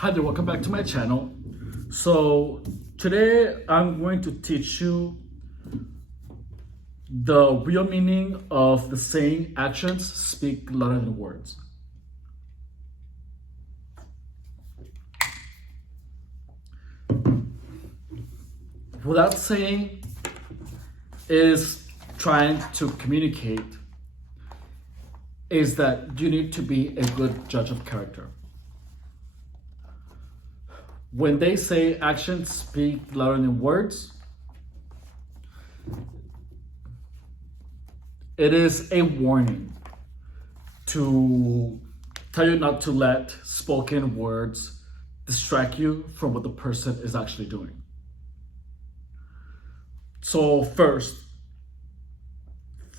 Hi there, welcome back to my channel. So today I'm going to teach you the real meaning of the saying actions speak louder than words. What that saying is trying to communicate is that you need to be a good judge of character. When they say actions speak louder than words, it is a warning to tell you not to let spoken words distract you from what the person is actually doing. So first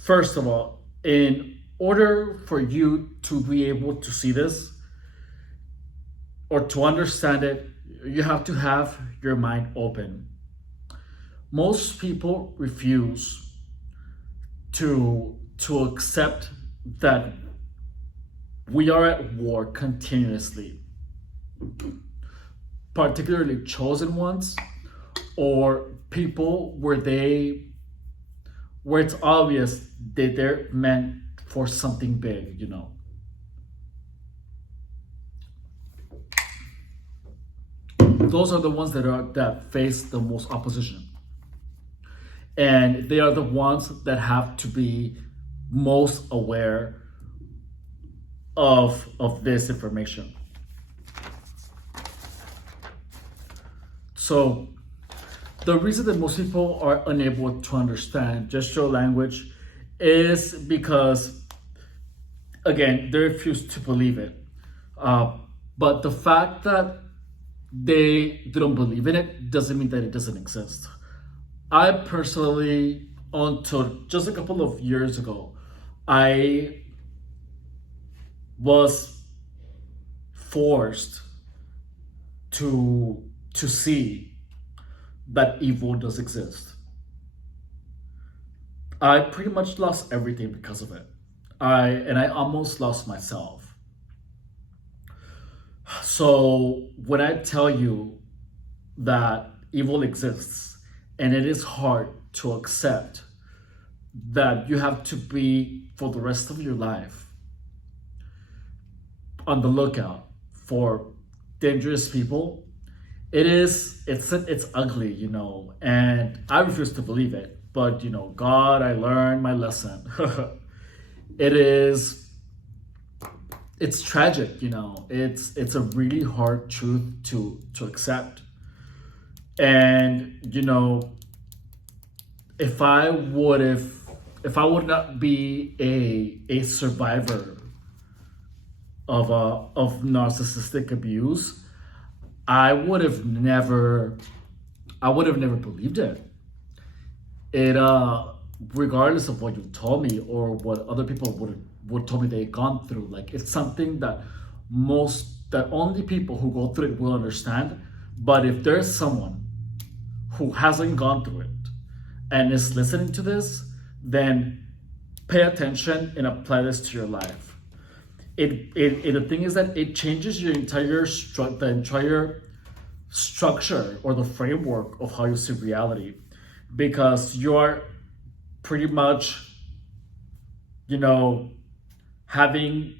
of all, in order for you to be able to see this or to understand it, you have to have your mind open. Most people refuse to accept that we are at war continuously, particularly chosen ones or people where it's obvious that they're meant for something big, Those are the ones that face the most opposition. And they are the ones that have to be most aware of this information. So the reason that most people are unable to understand gestural language is because, again, they refuse to believe it. But the fact that they don't believe in it doesn't mean that it doesn't exist. I personally, until just a couple of years ago, I was forced to see that evil does exist. I pretty much lost everything because of it. I almost lost myself. So when I tell you that evil exists and it is hard to accept that you have to be for the rest of your life on the lookout for dangerous people, it's ugly, and I refuse to believe it. But God, I learned my lesson. It's tragic, it's a really hard truth to accept. And if I would not be a survivor of narcissistic abuse, I would have never believed it. Regardless of what you told me or what other people would told me they'd gone through, like, it's something that only people who go through it will understand. But if there's someone who hasn't gone through it and is listening to this, then pay attention and apply this to your life. The thing is that it changes your entire structure or the framework of how you see reality, because you're pretty much, having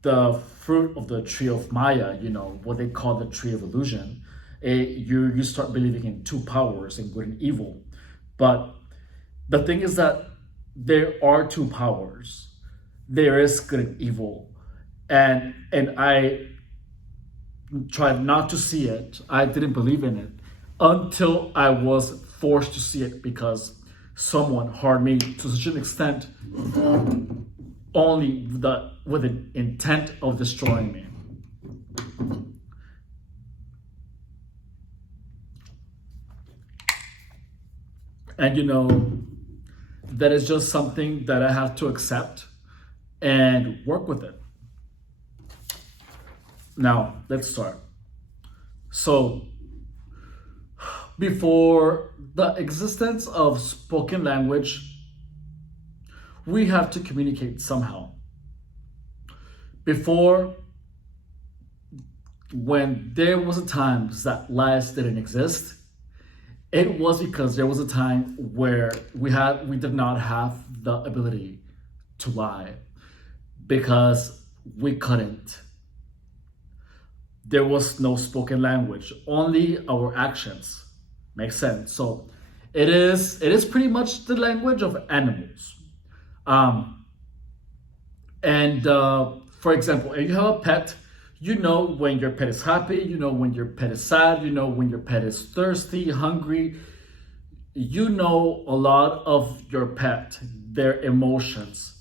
the fruit of the tree of Maya, what they call the tree of illusion. You start believing in two powers, in good and evil. But the thing is that there are two powers. There is good and evil. And I tried not to see it. I didn't believe in it until I was forced to see it because someone harmed me to such an extent, only with an intent of destroying me. And that is just something that I have to accept and work with it. Now, let's start. So, before the existence of spoken language, we have to communicate somehow. Before when there was a time that lies didn't exist, it was because there was a time where we did not have the ability to lie because we couldn't. There was no spoken language, only our actions. Makes sense. So it is pretty much the language of animals. Um, and For example, if you have a pet, you know when your pet is happy, you know when your pet is sad, you know when your pet is thirsty, hungry. You know a lot of your pet, their emotions,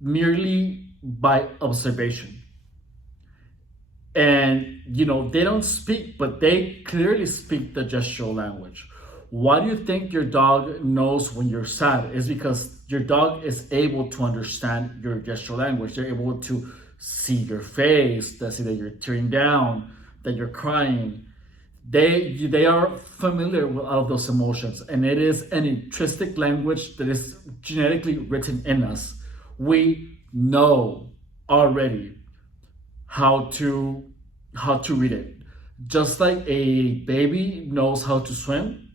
merely by observation. And they don't speak, but they clearly speak the gestural language. Why do you think your dog knows when you're sad? Is because your dog is able to understand your gestural language. They're able to see your face, they see that you're tearing down, that you're crying. They are familiar with all of those emotions, and it is an intrinsic language that is genetically written in us. We know already how to read it. Just like a baby knows how to swim,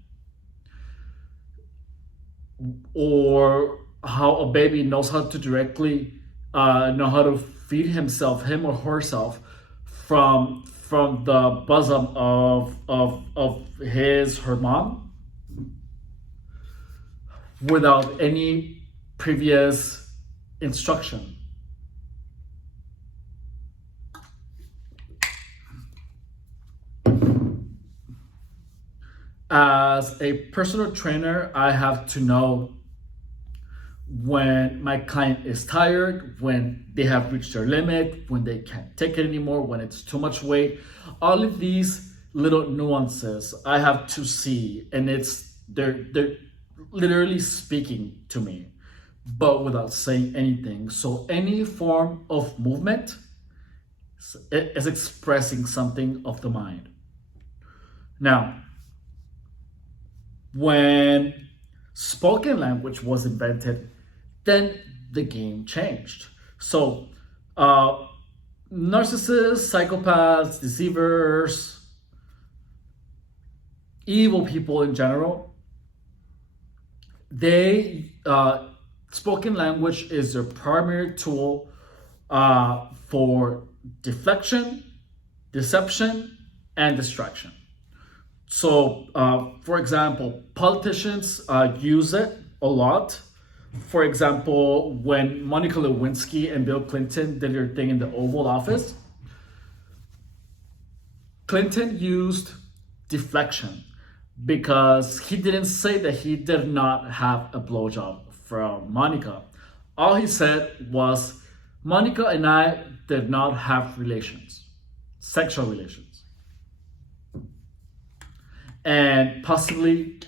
or how a baby knows how to directly know how to feed him or herself from the bosom of her mom without any previous instruction. As a personal trainer, I have to know when my client is tired, when they have reached their limit, when they can't take it anymore, when it's too much weight. All of these little nuances I have to see, and they're literally speaking to me, but without saying anything. So any form of movement is expressing something of the mind. Now, when spoken language was invented, then the game changed. So, narcissists, psychopaths, deceivers, evil people in general, they spoken language is their primary tool for deflection, deception, and distraction. So, for example, politicians use it a lot. For example, when Monica Lewinsky and Bill Clinton did their thing in the Oval Office, Clinton used deflection because he didn't say that he did not have a blowjob from Monica. All he said was, Monica and I did not have relations, sexual relations. And possibly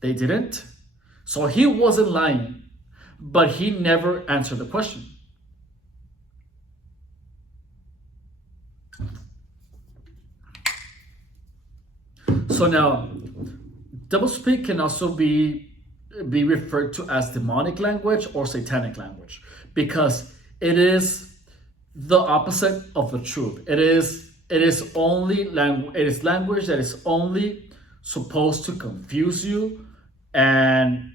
they didn't. So he wasn't lying, but he never answered the question. So now, doublespeak can also be referred to as demonic language or satanic language, because it is the opposite of the truth. It is language that is only supposed to confuse you, and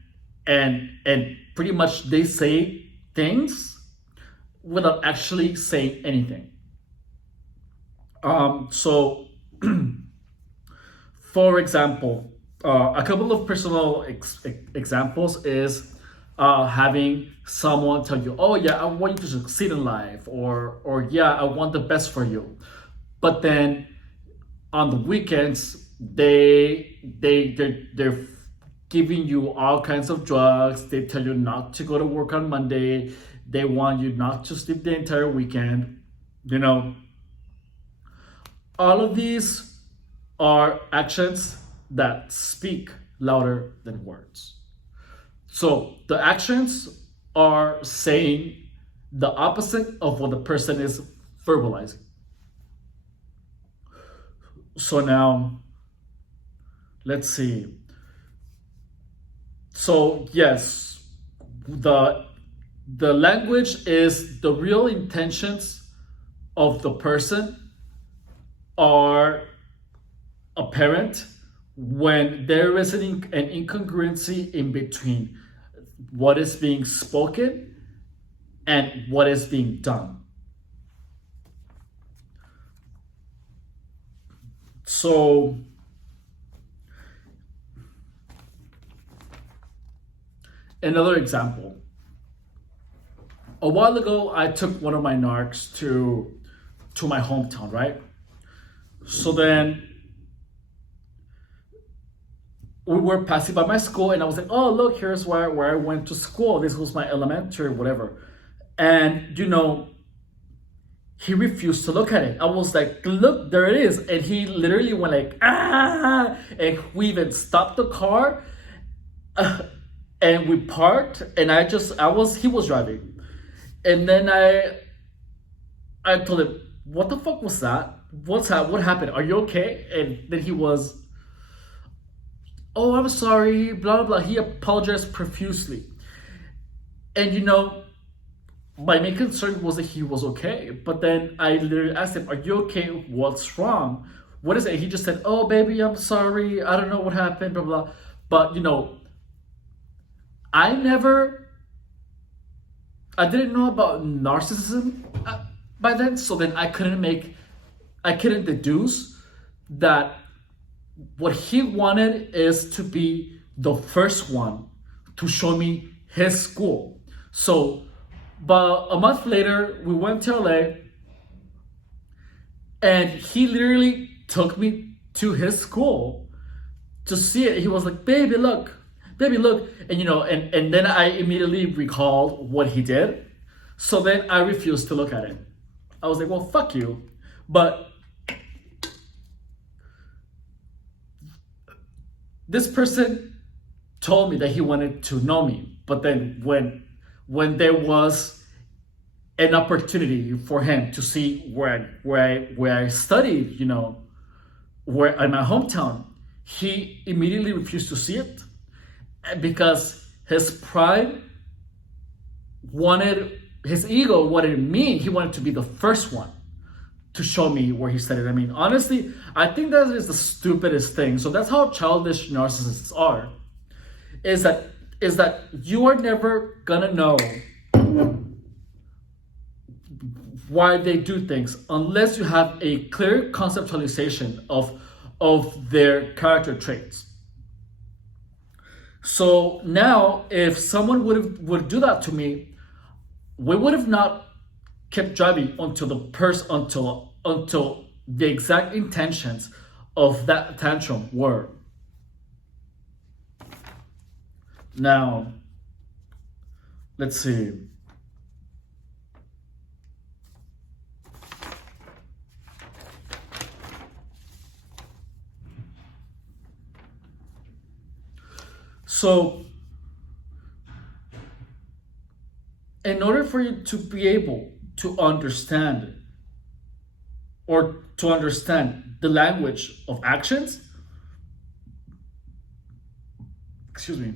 pretty much they say things without actually saying anything. So for example, a couple of personal examples is having someone tell you, oh yeah, I want you to succeed in life, or yeah, I want the best for you. But then on the weekends, they're giving you all kinds of drugs. They tell you not to go to work on Monday. They want you not to sleep the entire weekend. All of these are actions that speak louder than words. So the actions are saying the opposite of what the person is verbalizing. So now, let's see. So yes, the language is the real intentions of the person are apparent when there is an incongruency in between what is being spoken and what is being done. So, another example. A while ago, I took one of my narcs to my hometown, right? So then we were passing by my school, and I was like, "Oh, look, here's where I went to school. This was my elementary, whatever." And he refused to look at it. I was like, "Look, there it is," and he literally went like, "Ah!" And we even stopped the car, and we parked. And he was driving, and then I told him, "What the fuck was that? What happened? Are you okay?" And then he was, "Oh, I'm sorry, blah, blah, blah." He apologized profusely. And my main concern was that he was okay. But then I literally asked him, "Are you okay? What's wrong? What is it?" He just said, "Oh, baby, I'm sorry. I don't know what happened, blah, blah." But, I didn't know about narcissism by then. So then I couldn't deduce that what he wanted is to be the first one to show me his school. So, but a month later, we went to LA, and he literally took me to his school to see it. He was like, "Baby, look, baby, look." And and then I immediately recalled what he did. So then I refused to look at it. I was like, "Well, fuck you." But this person told me that he wanted to know me, but then when there was an opportunity for him to see where I studied, where in my hometown, he immediately refused to see it because his pride his ego wanted me. He wanted to be the first one to show me where he studied. I mean, honestly, I think that is the stupidest thing. So that's how childish narcissists are. Is that you are never gonna know why they do things unless you have a clear conceptualization of their character traits. So now, if someone would do that to me, we would have not kept driving until the exact intentions of that tantrum were. Now, let's see. So, in order for you to be able to understand the language of actions, excuse me,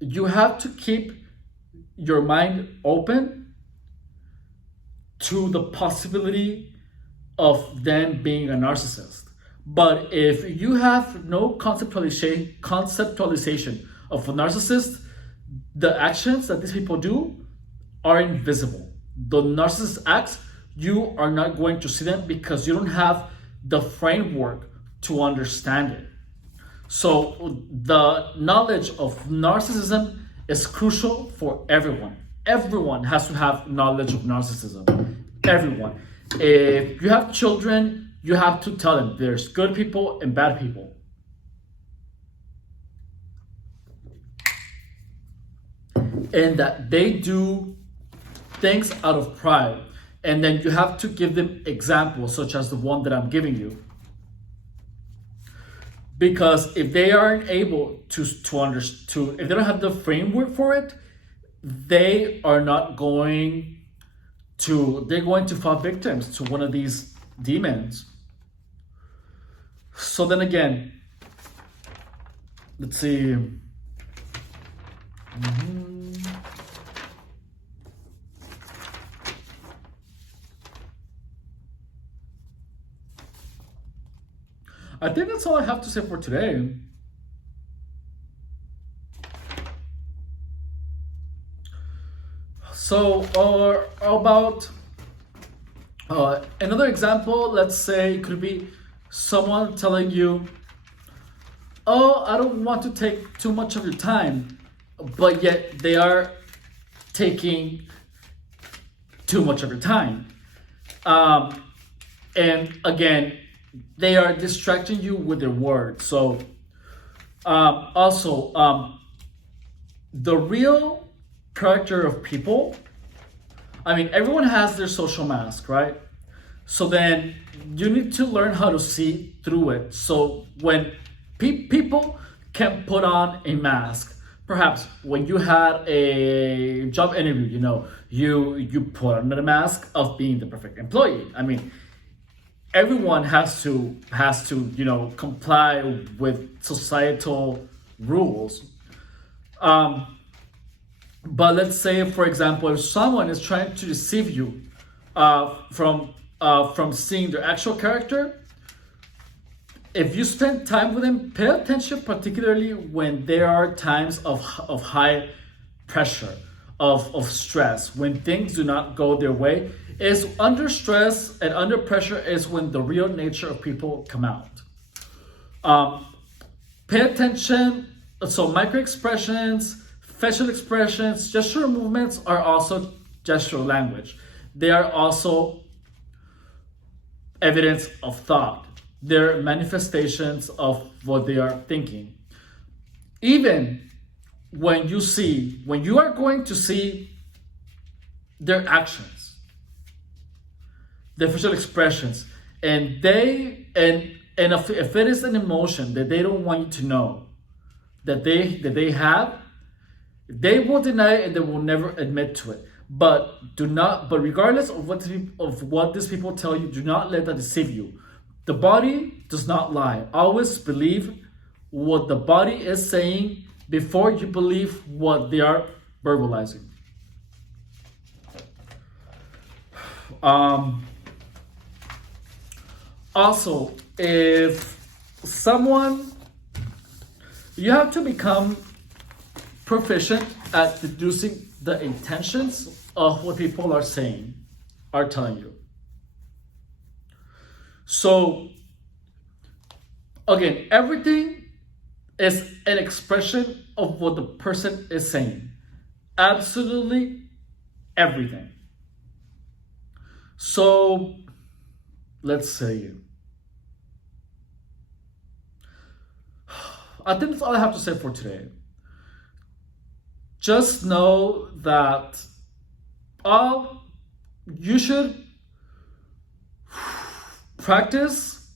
you have to keep your mind open to the possibility of them being a narcissist. But if you have no conceptualization of a narcissist, the actions that these people do are invisible. The narcissist acts, you are not going to see them because you don't have the framework to understand it. So the knowledge of narcissism is crucial for everyone. Everyone has to have knowledge of narcissism. Everyone. If you have children, you have to tell them there's good people and bad people. And that they do things out of pride. And then you have to give them examples such as the one that I'm giving you. Because if they aren't able to understand, if they don't have the framework for it, they're going to fall victims to one of these demons. So then again, let's see. I think that's all I have to say for today. So, or about another example, let's say it could be someone telling you, oh, I don't want to take too much of your time, but yet they are taking too much of your time. And again, they are distracting you with their words. So, the real character of people, I mean, everyone has their social mask, right? So then you need to learn how to see through it. So when people can put on a mask, perhaps when you had a job interview, you put on the mask of being the perfect employee. I mean, everyone has to comply with societal rules. But let's say, for example, if someone is trying to deceive you from seeing their actual character, if you spend time with them, pay attention, particularly when there are times of high pressure, of stress, when things do not go their way. Is under stress and under pressure is when the real nature of people come out. Pay attention. So micro expressions, facial expressions, gesture movements are also gestural language. They are also evidence of thought. They're manifestations of what they are thinking. Even when you are going to see their actions, their facial expressions, and if it is an emotion that they don't want you to know that they have, they will deny it and they will never admit to it. But regardless of what these people tell you, do not let that deceive you. The body does not lie. Always believe what the body is saying before you believe what they are verbalizing. Also, if someone, you have to become proficient at deducing the intentions of what people are telling you. So, again, everything is an expression of what the person is saying. Absolutely everything. So, let's say, I think that's all I have to say for today. Just know that you should practice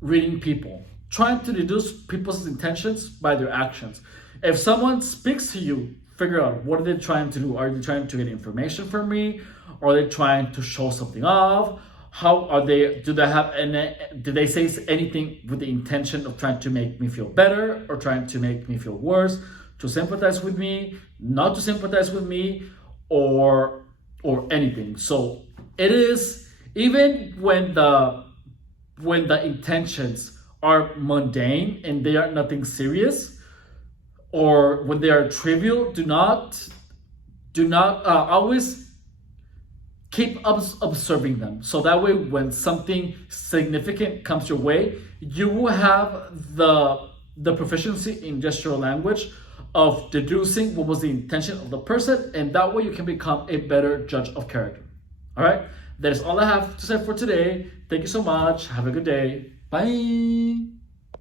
reading people, trying to deduce people's intentions by their actions. If someone speaks to you, figure out what are they trying to do. Are they trying to get information from me? Or are they trying to show something off? How are they? Do they say anything with the intention of trying to make me feel better or trying to make me feel worse? To sympathize with me, not to sympathize with me, or anything. So it is, even when the intentions are mundane and they are nothing serious, or when they are trivial, do not always keep observing them. So that way, when something significant comes your way, you will have the proficiency in gestural language of deducing what was the intention of the person, and that way you can become a better judge of character. All right, that is all I have to say for today. Thank you so much. Have a good day. Bye.